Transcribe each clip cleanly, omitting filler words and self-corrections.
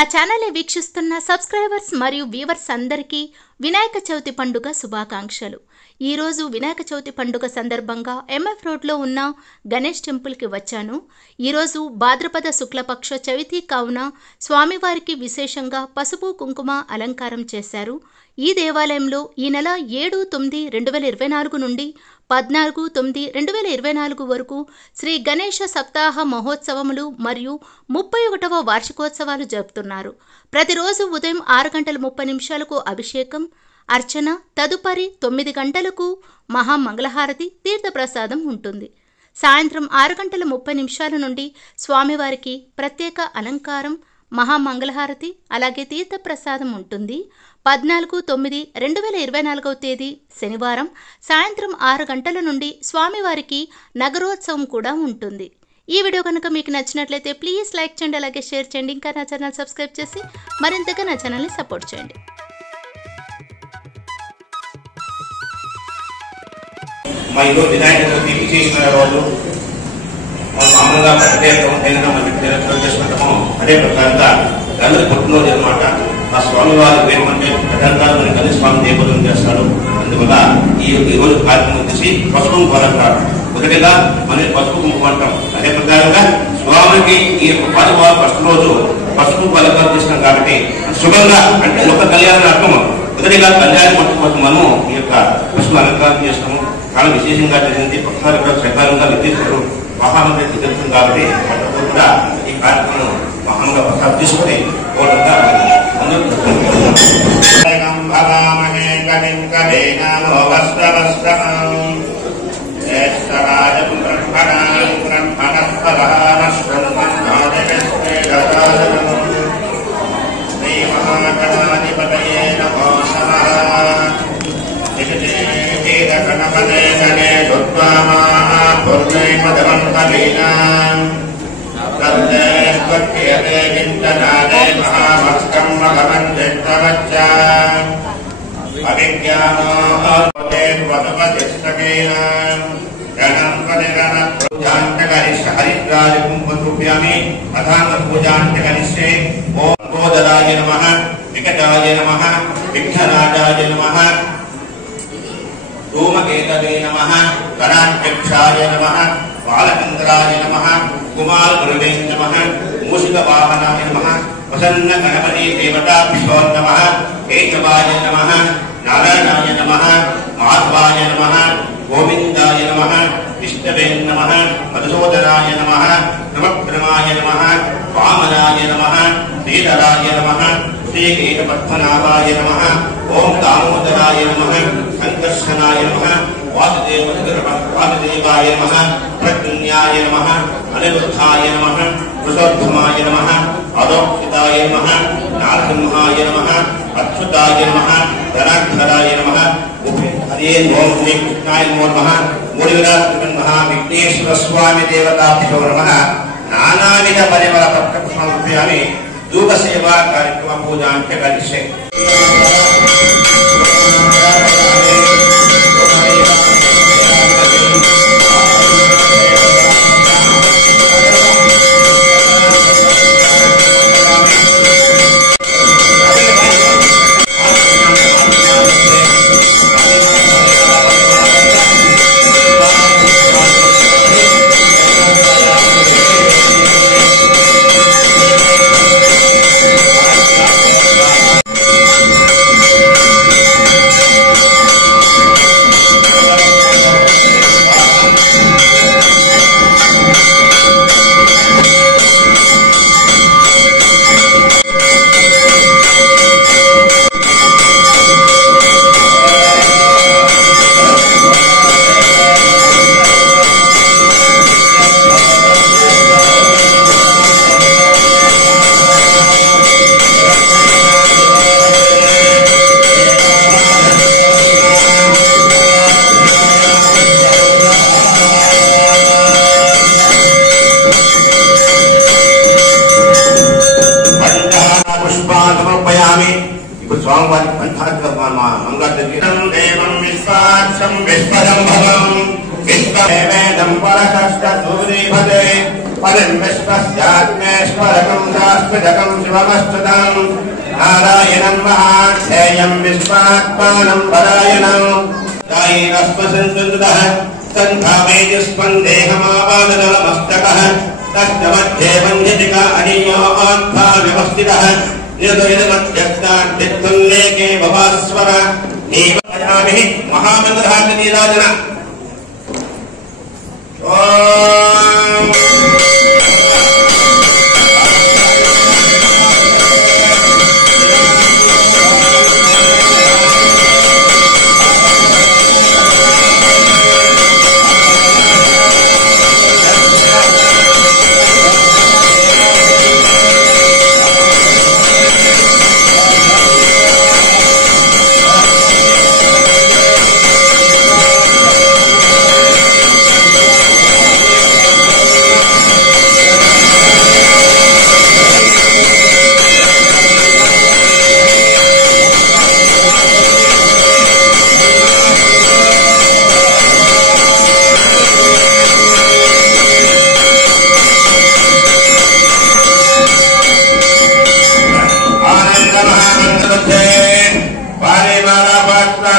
నా ఛానల్ ని వీక్షిస్తున్న సబ్స్క్రైబర్స్ మరియు వ్యూవర్స్ అందరికీ వినాయక చవితి పండుగ శుభాకాంక్షలు। ఈ రోజు వినాయక చవితి పండుగ సందర్భంగా ఎంఎఫ్ రోడ్ లో ఉన్న గణేష్ టెంపుల్ కి వచ్చాను। ఈ రోజు భాద్రపద శుక్లపక్ష చవితి కావున స్వామివారికి విశేషంగా పసుపు కుంకుమ అలంకారం చేశారు। ఈ దేవాలయంలో ఈ నెల 7/9/2024 నుండి 14/9/2024 వరకు శ్రీ గణేష సప్తాహ మహోత్సవములు మరియు 31వ వార్షికోత్సవాలు జరుపుతున్నారు। ప్రతిరోజు ఉదయం 6:30 అభిషేకం, అర్చన, తదుపరి 9 గంటలకు మహామంగళహారతి, తీర్థప్రసాదం ఉంటుంది। సాయంత్రం 6:30 నుండి స్వామివారికి ప్రత్యేక అలంకారం, మహామంగళహారతి అలాగే తీర్థప్రసాదం ఉంటుంది। 14/9/2024 తేదీ శనివారం సాయంత్రం 6 గంటల నుండి స్వామివారికి నగరోత్సవం కూడా ఉంటుంది। ఈ వీడియో కనుక మీకు నచ్చినట్లయితే ప్లీజ్ లైక్ చేయండి, అలాగే షేర్ చేయండి। ఇంకా నా ఛానల్ సబ్స్క్రైబ్ చేసి మరింతగా నా ఛానల్ని సపోర్ట్ చేయండి। వినాయక చవితి విశేషమైన రోజు మామూలుగా చేసుకుంటాము। అదే ప్రకారంగా గణపతి పుట్టినరోజు అనమాట। ఆ స్వామివారు ఏమంటే ప్రధానంగా గణేష్ స్వామి దేవతలు చేస్తారు। అందువల్ల ఈ రోజు కార్యక్రమం వచ్చేసి పసుపు కుంకుమ అంటారు। మొదటిగా మనం పసుపు కుంకుమ అంటాం। అదే ప్రకారంగా స్వామికి ఈ పాదవారు ఫస్ట్ రోజు పసుపు అలంకారం చేసినాం కాబట్టి శుభంగా అంటే ఒక కళ్యాణ అర్థం। మొదటిగా కళ్యాణ మొట్టమొదటి మనం ఈ యొక్క పసుపు అలంకారం చేస్తాము। చాలా విశేషంగా జరిగింది। పక్షాలు కూడా సకాలంగా నిర్దేశించారు, మహామంత్రి తెలుస్తుంది కాబట్టి కూడా ఈ కార్యక్రమం మహాంగా ప్రసాద్ తీసుకుని ఓందరాయ నమః, వికటాయ నమః, విఘ్నరాజాయ నమః, ధూమకేతవే నమః, గణాధ్యక్షాయ నమః, బాలచంద్రాయ నమః, కుమారగురువే నమః, మూషికవాహనాయ నమః, ప్రసన్న గణపతి దేవతాభ్యో నమః, కేశవాయ నమః, నారాయణాయ నమః, మాధవాయ నమః, గోవిందాయ నమః, విష్ణవే నమః, మధుసూదనాయ నమః, నమః నమః, వామనాయ నమః, శ్రీధరాయ నమః, శ్రీకేశపద్మనాభాయ నమః, ఓం దామోదరాయ నమః, సంకర్షణాయ నమః, వాసుదేవాయ నమః, ప్రద్యుమ్నాయ నమః, అనిరుద్ధాయ నమః, వృషోత్తమాయ నమః, అదోక్షితాయ నమః, నారసింహాయ నమః, అచ్యుతాయ నమః, ధనాధరాయ నమః, హరే ఓం శ్రీ కృష్ణాయ నమో నమః, విఘ్నేశ్వర స్వామి దేవతాభ్యో నమః। నానావిధ పరిమళ పత్రపుష్పాన్ని ధూప సేవా కార్యక్రమ పూజాంత్య కలిసే स्वामी मंगल विश्वाक्षम विश्वदम भवम विश्वमेवेदम परकष्ट सूरीभते పరం విశ్వస్యాత్మేశ్వరకం శాశ్వతకం శివమస్తుతం నారాయణం మహాధ్యేయం విశ్వాత్మానం పరాయణం దాయిరస్వసంసుదః సంధామేజస్పందేహమాపాదనమస్తకః తస్య వంధ్యతిక అనియోత్థా వ్యవస్థితః నిర్దయమధ్యస్థాంతిత్తుల్లేకే భవాస్వర నీవయామి మహామంత్రధాతి నీరాజన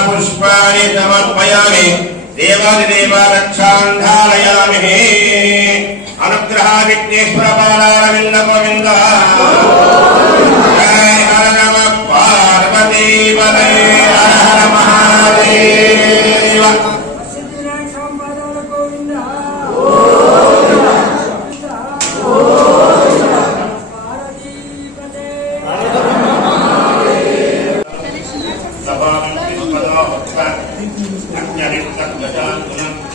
पुष्पाणि समर्पयामि देवादिदेवारक्षान्धारयामि अनुग्रह विघ्नेश्वर बालारविन्द गोविन्द जय हर नमः पार्वती पतये हर हर महादेव Gajang